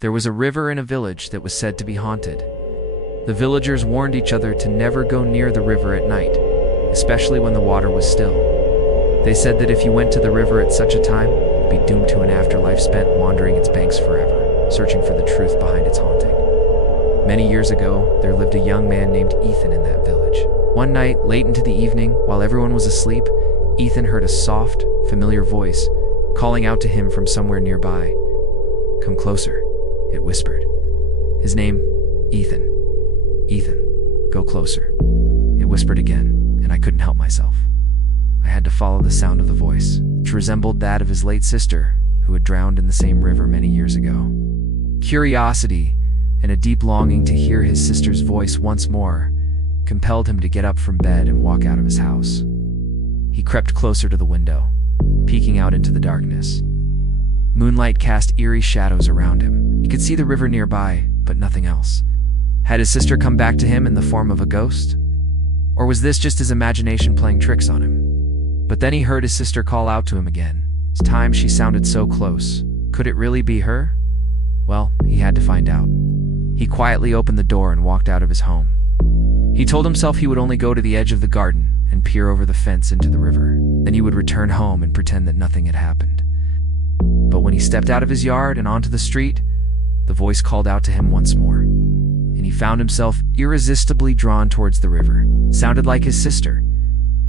There was a river in a village that was said to be haunted. The villagers warned each other to never go near the river at night, especially when the water was still. They said that if you went to the river at such a time, you'd be doomed to an afterlife spent wandering its banks forever, searching for the truth behind its haunting. Many years ago, there lived a young man named Ethan in that village. One night, late into the evening, while everyone was asleep, Ethan heard a soft, familiar voice calling out to him from somewhere nearby. "Come closer," it whispered. His name, Ethan. "Ethan, go closer," it whispered again, and I couldn't help myself. I had to follow the sound of the voice, which resembled that of his late sister, who had drowned in the same river many years ago. Curiosity and a deep longing to hear his sister's voice once more compelled him to get up from bed and walk out of his house. He crept closer to the window, peeking out into the darkness. Moonlight cast eerie shadows around him. He could see the river nearby, but nothing else. Had his sister come back to him in the form of a ghost? Or was this just his imagination playing tricks on him? But then he heard his sister call out to him again. This time she sounded so close. Could it really be her? Well, he had to find out. He quietly opened the door and walked out of his home. He told himself he would only go to the edge of the garden and peer over the fence into the river. Then he would return home and pretend that nothing had happened. But when he stepped out of his yard and onto the street, the voice called out to him once more, and he found himself irresistibly drawn towards the river. It sounded like his sister.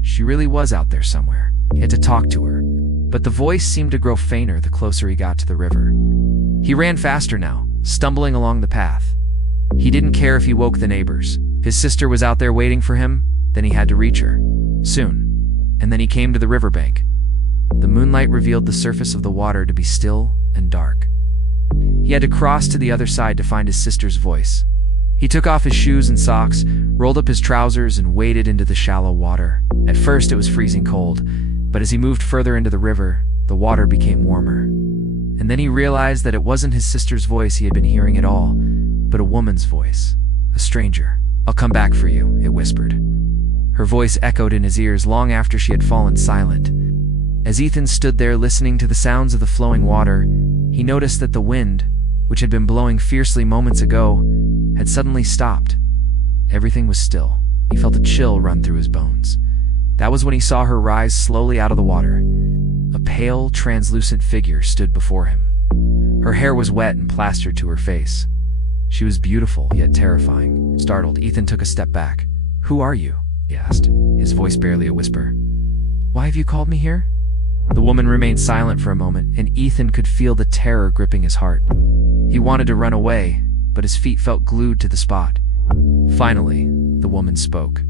She really was out there somewhere. He had to talk to her. But the voice seemed to grow fainter the closer he got to the river. He ran faster now, stumbling along the path. He didn't care if he woke the neighbors. His sister was out there waiting for him, then he had to reach her. Soon. And then he came to the riverbank. The moonlight revealed the surface of the water to be still and dark. He had to cross to the other side to find his sister's voice. He took off his shoes and socks, rolled up his trousers, and waded into the shallow water. At first it was freezing cold, but as he moved further into the river, the water became warmer. And then he realized that it wasn't his sister's voice he had been hearing at all, but a woman's voice. A stranger. "I'll come back for you," it whispered. Her voice echoed in his ears long after she had fallen silent. As Ethan stood there listening to the sounds of the flowing water, he noticed that the wind, which had been blowing fiercely moments ago, had suddenly stopped. Everything was still. He felt a chill run through his bones. That was when he saw her rise slowly out of the water. A pale, translucent figure stood before him. Her hair was wet and plastered to her face. She was beautiful, yet terrifying. Startled, Ethan took a step back. "Who are you?" he asked, his voice barely a whisper. "Why have you called me here?" The woman remained silent for a moment, and Ethan could feel the terror gripping his heart. He wanted to run away, but his feet felt glued to the spot. Finally, the woman spoke.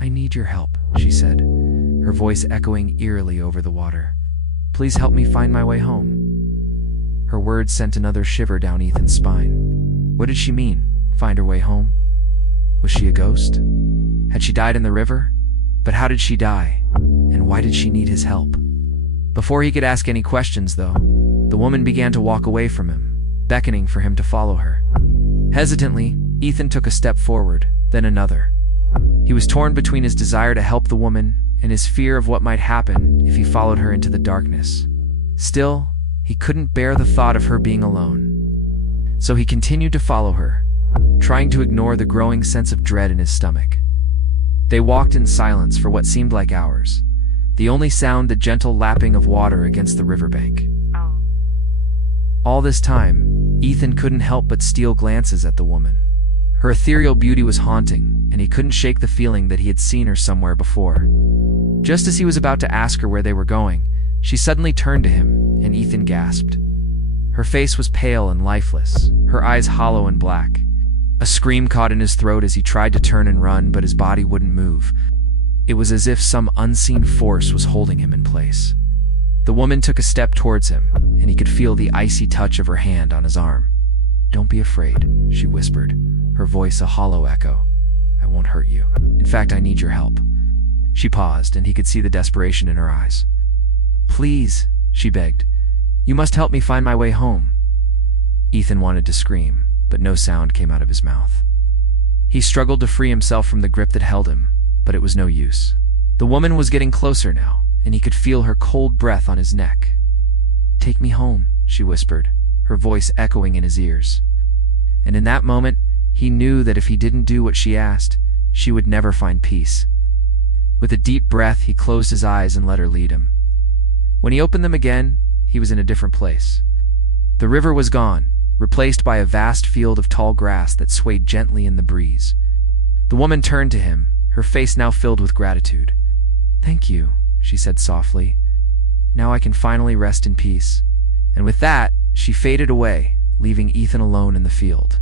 "I need your help," she said, her voice echoing eerily over the water. "Please help me find my way home." Her words sent another shiver down Ethan's spine. What did she mean, find her way home? Was she a ghost? Had she died in the river? But how did she die? And why did she need his help? Before he could ask any questions, though, the woman began to walk away from him, beckoning for him to follow her. Hesitantly, Ethan took a step forward, then another. He was torn between his desire to help the woman and his fear of what might happen if he followed her into the darkness. Still, he couldn't bear the thought of her being alone. So he continued to follow her, trying to ignore the growing sense of dread in his stomach. They walked in silence for what seemed like hours, the only sound the gentle lapping of water against the riverbank. All this time, Ethan couldn't help but steal glances at the woman. Her ethereal beauty was haunting, and he couldn't shake the feeling that he had seen her somewhere before. Just as he was about to ask her where they were going, she suddenly turned to him, and Ethan gasped. Her face was pale and lifeless, her eyes hollow and black. A scream caught in his throat as he tried to turn and run, but his body wouldn't move. It was as if some unseen force was holding him in place. The woman took a step towards him, and he could feel the icy touch of her hand on his arm. "Don't be afraid," she whispered, her voice a hollow echo. "I won't hurt you. In fact, I need your help." She paused, and he could see the desperation in her eyes. "Please," she begged. "You must help me find my way home." Ethan wanted to scream, but no sound came out of his mouth. He struggled to free himself from the grip that held him, but it was no use. The woman was getting closer now, and he could feel her cold breath on his neck. "Take me home," she whispered, her voice echoing in his ears. And in that moment, he knew that if he didn't do what she asked, she would never find peace. With a deep breath, he closed his eyes and let her lead him. When he opened them again, he was in a different place. The river was gone, replaced by a vast field of tall grass that swayed gently in the breeze. The woman turned to him, her face now filled with gratitude. "Thank you," she said softly. "Now I can finally rest in peace." And with that, she faded away, leaving Ethan alone in the field.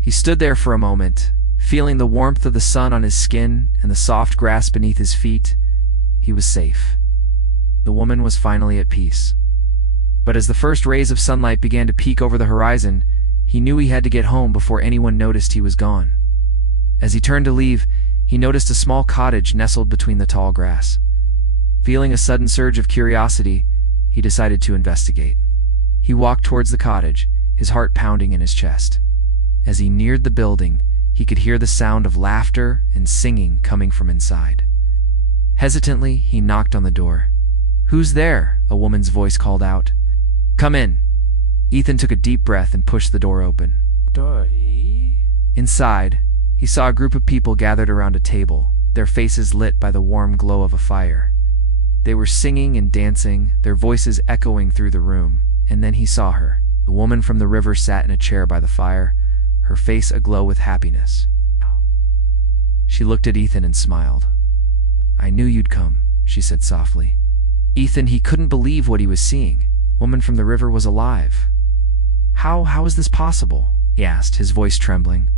He stood there for a moment, feeling the warmth of the sun on his skin and the soft grass beneath his feet. He was safe. The woman was finally at peace. But as the first rays of sunlight began to peek over the horizon, he knew he had to get home before anyone noticed he was gone. As he turned to leave, he noticed a small cottage nestled between the tall grass. Feeling a sudden surge of curiosity, he decided to investigate. He walked towards the cottage, his heart pounding in his chest. As he neared the building, he could hear the sound of laughter and singing coming from inside. Hesitantly, he knocked on the door. "Who's there?" a woman's voice called out. "Come in." Ethan took a deep breath and pushed the door open. Inside, he saw a group of people gathered around a table, their faces lit by the warm glow of a fire. They were singing and dancing, their voices echoing through the room, and then he saw her. The woman from the river sat in a chair by the fire, her face aglow with happiness. She looked at Ethan and smiled. "I knew you'd come," she said softly. Ethan, he couldn't believe what he was seeing. The woman from the river was alive. How is this possible?" he asked, his voice trembling.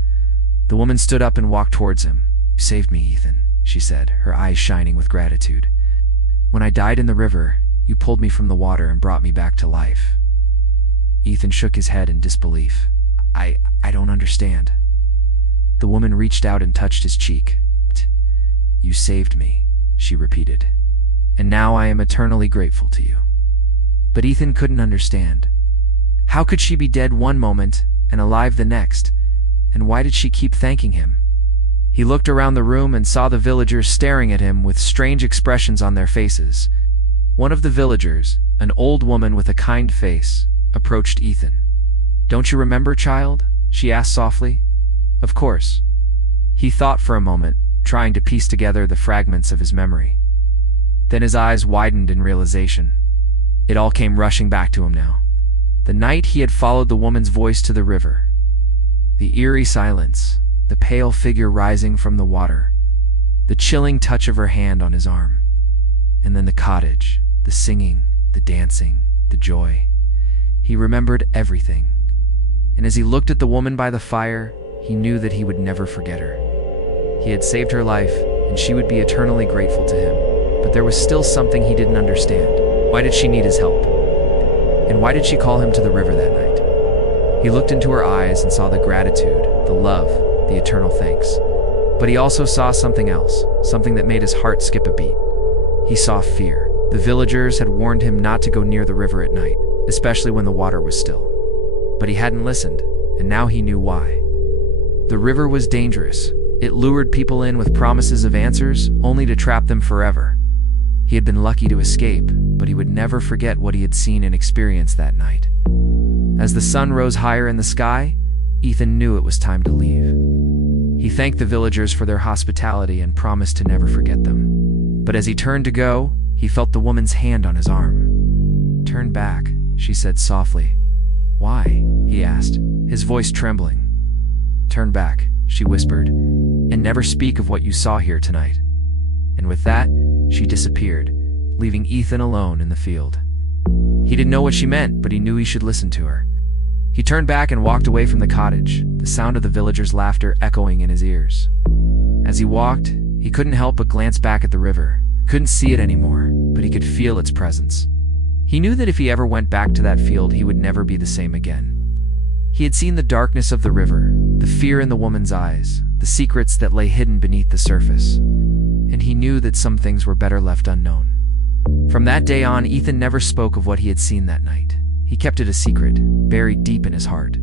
The woman stood up and walked towards him. "You saved me, Ethan," she said, her eyes shining with gratitude. "When I died in the river, you pulled me from the water and brought me back to life." Ethan shook his head in disbelief. I don't understand." The woman reached out and touched his cheek. "You saved me," she repeated, "and now I am eternally grateful to you." But Ethan couldn't understand. How could she be dead one moment and alive the next? And why did she keep thanking him? He looked around the room and saw the villagers staring at him with strange expressions on their faces. One of the villagers, an old woman with a kind face, approached Ethan. "Don't you remember, child?" she asked softly. "Of course." He thought for a moment, trying to piece together the fragments of his memory. Then his eyes widened in realization. It all came rushing back to him now. The night he had followed the woman's voice to the river. The eerie silence, the pale figure rising from the water, the chilling touch of her hand on his arm. And then the cottage, the singing, the dancing, the joy. He remembered everything. And as he looked at the woman by the fire, he knew that he would never forget her. He had saved her life, and she would be eternally grateful to him. But there was still something he didn't understand. Why did she need his help? And why did she call him to the river that night? He looked into her eyes and saw the gratitude, the love, the eternal thanks. But he also saw something else, something that made his heart skip a beat. He saw fear. The villagers had warned him not to go near the river at night, especially when the water was still. But he hadn't listened, and now he knew why. The river was dangerous. It lured people in with promises of answers, only to trap them forever. He had been lucky to escape, but he would never forget what he had seen and experienced that night. As the sun rose higher in the sky, Ethan knew it was time to leave. He thanked the villagers for their hospitality and promised to never forget them. But as he turned to go, he felt the woman's hand on his arm. "Turn back," she said softly. "Why?" he asked, his voice trembling. "Turn back," she whispered, "and never speak of what you saw here tonight." And with that, she disappeared, leaving Ethan alone in the field. He didn't know what she meant, but he knew he should listen to her. He turned back and walked away from the cottage, the sound of the villagers' laughter echoing in his ears. As he walked, he couldn't help but glance back at the river. Couldn't see it anymore, but he could feel its presence. He knew that if he ever went back to that field, he would never be the same again. He had seen the darkness of the river, the fear in the woman's eyes, the secrets that lay hidden beneath the surface. And he knew that some things were better left unknown. From that day on, Ethan never spoke of what he had seen that night. He kept it a secret, buried deep in his heart.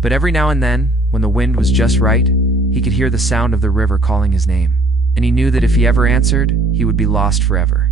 But every now and then, when the wind was just right, he could hear the sound of the river calling his name. And he knew that if he ever answered, he would be lost forever.